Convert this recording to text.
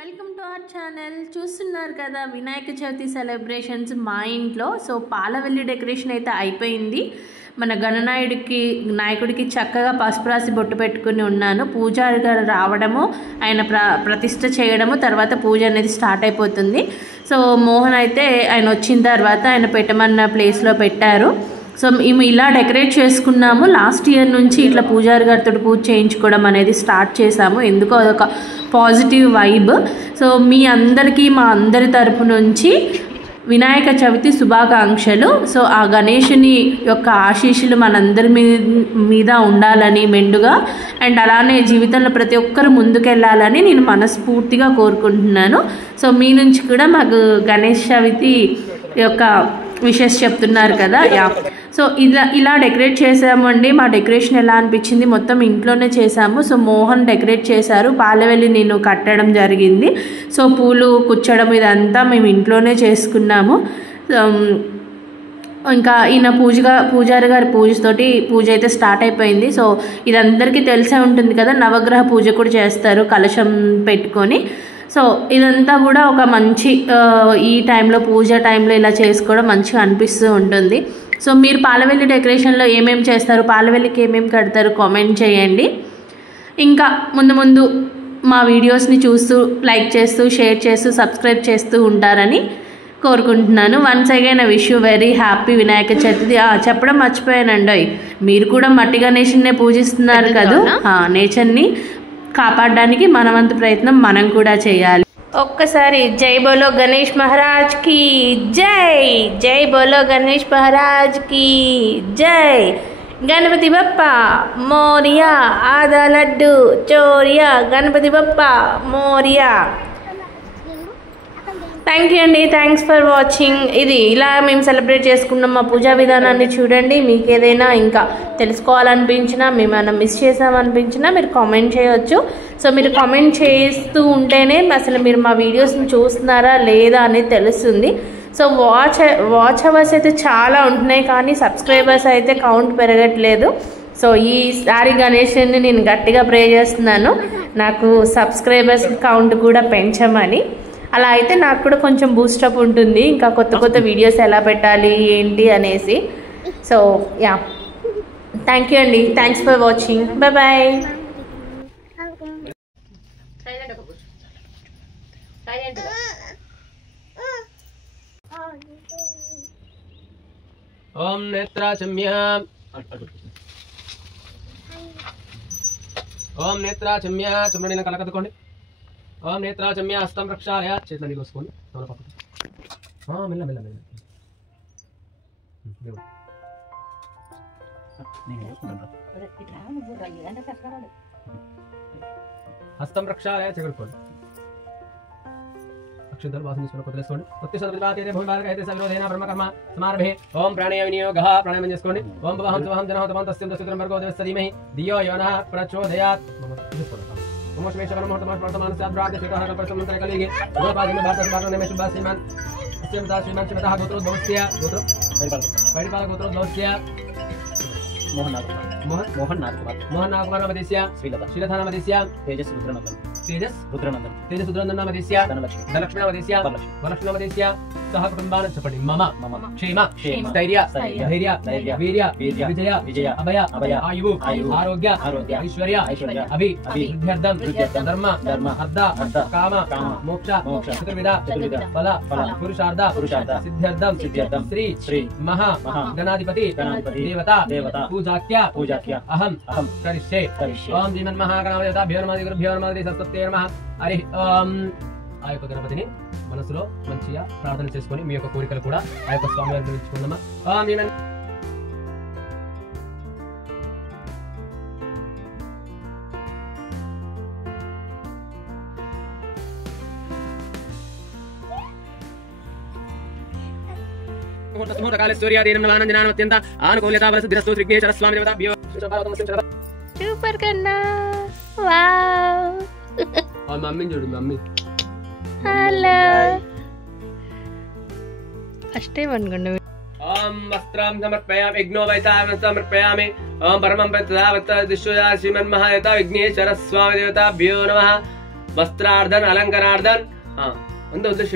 Welcome to our channel. చూస్తున్నారు కదా Vinayaka Chavithi celebrations మా ఇంట్లో. సో పాలవెల్లి డెకరేషన్ అయితే అయిపోయింది. మన నాయకుడికి చక్కగా పసుపు రాసి బొట్టు పెట్టుకుని ఉన్నాను. పూజారి గారు రావడము, ఆయన ప్రతిష్ఠ చేయడము, తర్వాత పూజ అనేది స్టార్ట్ అయిపోతుంది. సో మోహన్ అయితే ఆయన వచ్చిన తర్వాత ఆయన పెట్టమన్న ప్లేస్లో పెట్టారు. సో మేము ఇలా డెకరేట్ చేసుకున్నాము. లాస్ట్ ఇయర్ నుంచి ఇట్లా పూజారి గారితో పూజ చేయించుకోవడం అనేది స్టార్ట్ చేశాము. ఎందుకో అదొక పాజిటివ్ వైబ్. సో మీ అందరికీ మా అందరి తరపు నుంచి వినాయక చవితి శుభాకాంక్షలు. సో ఆ గణేషుని యొక్క ఆశీస్సులు మనందరి మీద ఉండాలని మెండుగా, అండ్ అలానే జీవితంలో ప్రతి ఒక్కరు ముందుకెళ్ళాలని నేను మనస్ఫూర్తిగా కోరుకుంటున్నాను. సో మీ నుంచి కూడా మాకు గణేష్ చవితి యొక్క విషెస్ చెప్తున్నారు కదా. సో ఇలా డెకరేట్ చేసామండి. మా డెకరేషన్ ఎలా అనిపించింది, మొత్తం ఇంట్లోనే చేసాము. సో మోహన్ డెకరేట్ చేశారు, పాలవెల్లి నేను కట్టడం జరిగింది. సో పూలు కుచ్చడం ఇదంతా మేము ఇంట్లోనే చేసుకున్నాము. ఇంకా ఈయన పూజారి గారి పూజతోటి పూజ అయితే స్టార్ట్ అయిపోయింది. సో ఇది అందరికీ తెలిసే ఉంటుంది కదా, నవగ్రహ పూజ కూడా చేస్తారు కలశం పెట్టుకొని. సో ఇదంతా కూడా ఒక మంచి ఈ టైంలో పూజ టైంలో ఇలా చేసుకోవడం మంచిగా అనిపిస్తూ ఉంటుంది. సో మీరు పాలవెల్లి డెకరేషన్లో ఏమేమి చేస్తారు, పాలవెల్లికి ఏమేమి కడతారు కామెంట్ చేయండి. ఇంకా ముందు మా వీడియోస్ని చూస్తూ లైక్ చేస్తూ షేర్ చేస్తూ సబ్స్క్రైబ్ చేస్తూ ఉంటారని కోరుకుంటున్నాను. Once again I wish you very happy Vinayaka Chavithi. చెప్పడం మర్చిపోయానండి, మీరు కూడా మట్టి గణేషున్నే పూజిస్తున్నారు కదా. నేచర్ని కాపాడడానికి మన వంతు ప్రయత్నం మనం కూడా చేయాలి. ఒక్కసారి జై బోలో గణేష్ మహారాజ్ కి జై, జై బోలో గణేష్ మహారాజ్ కి జై. గణపతి బప్ప మోరియా, ఆదా లడ్డు చోరియా, గణపతి బప్ప మోరియా. థ్యాంక్ యూ అండి, థ్యాంక్స్ ఫర్ వాచింగ్. ఇది ఇలా మేము సెలబ్రేట్ చేసుకున్నాం. మా పూజా విధానాన్ని చూడండి. మీకు ఏదైనా ఇంకా తెలుసుకోవాలనిపించినా, మేమైనా మిస్ చేసామనిపించినా మీరు కామెంట్ చేయవచ్చు. సో మీరు కామెంట్ చేస్తూ ఉంటేనే అసలు మీరు మా వీడియోస్ని చూస్తున్నారా లేదా అనేది తెలుస్తుంది. సో వాచ్ అవర్స్ అయితే చాలా ఉంటున్నాయి, కానీ సబ్స్క్రైబర్స్ అయితే కౌంట్ పెరగట్లేదు. సో ఈసారి గణేషుని నేను గట్టిగా ప్రే చేస్తున్నాను, నాకు సబ్స్క్రైబర్స్ కౌంట్ కూడా పెంచమని. అలా అయితే నాకు కూడా కొంచెం బూస్టప్ ఉంటుంది, ఇంకా కొత్త వీడియోస్ ఎలా పెట్టాలి ఏంటి అనేసి. సో యా, థ్యాంక్ యూ అండి, thanks for watching, bye bye. ఓం నేత్రాచమ్య, ఓం నేత్రాచమ్య, చుమ్మడిన కలకత్తుకోండి. ఓం నేత్రాచమ్య, హస్తం ప్రక్షాళయ, చేతుల నీళ్ళు వసుకోండి. మెల్ల మెల్ల మెల్ల హస్తం ప్రక్షాళయ, చెగడుకోండి. అక్షంతలు వాసన చేసుకుని కొత్తలేసుకోండి. కొత్త సదృతాతే భూమిభారకైతే సవిరోధేన బ్రహ్మకర్మ సమారభే. ఓం ప్రాణాయామ వినియోగః, ప్రాణాయామం చేసుకోండి. ఓం భవహం సువహం జనహం తమం తస్యం దశుత్రం భర్గో దేవస్య ధీమహి ధియో యోనః ప్రచోదయాత్. मोहन नागकुमार नामधेस्य श्रीलता नामधेस्य तेजस रुद्रनंदन नामधेस्य धनलक्ष्मी नामधेस्य वरलक्ष्मी नामधेस्य सह कुटुंबान चपटि मम क्षेम स्थैर्य धैर्य वीर्य विजय अभय आयु आरोग्य ऐश्वर्य अभि वृद्ध्यर्थं धर्म अर्थ काम मोक्ष चतुर्विध फल पुरुषार्थ सिद्ध्यर्थं श्री महा गणाधिपति देवता पूजाख्य अहम करिष्ये. ओम श्रीमन्महागणाधिपतिभ्यो नमः, गुरुभ्यो नमः, सरस्वत्यै नमः. हरि ओम. ఆ యొక్క గణపతిని మనసులో మంచిగా ప్రార్థన చేసుకొని మీ యొక్క కోరికలు కూడా ఆ యొక్క స్వామి వారిని తెలుసుకుందామా. సూపర్ కన్నా, వావ్. మమ్మీని చూడు, మమ్మీ. హలో, ఫస్ట్ టైం అనుకోండి. ओम वस्त्रं समर्पयामि यज्ञो वैतां समर्पयामि ओम परमं प्रदावत दिशोया श्रीमन्महादेवता विघ्नेश्वर स्वामी देवताभ्यो नमः వస్త్రార్థన్ అలంకరార్థన్ ಒಂದು ಉದ್ದೇಶ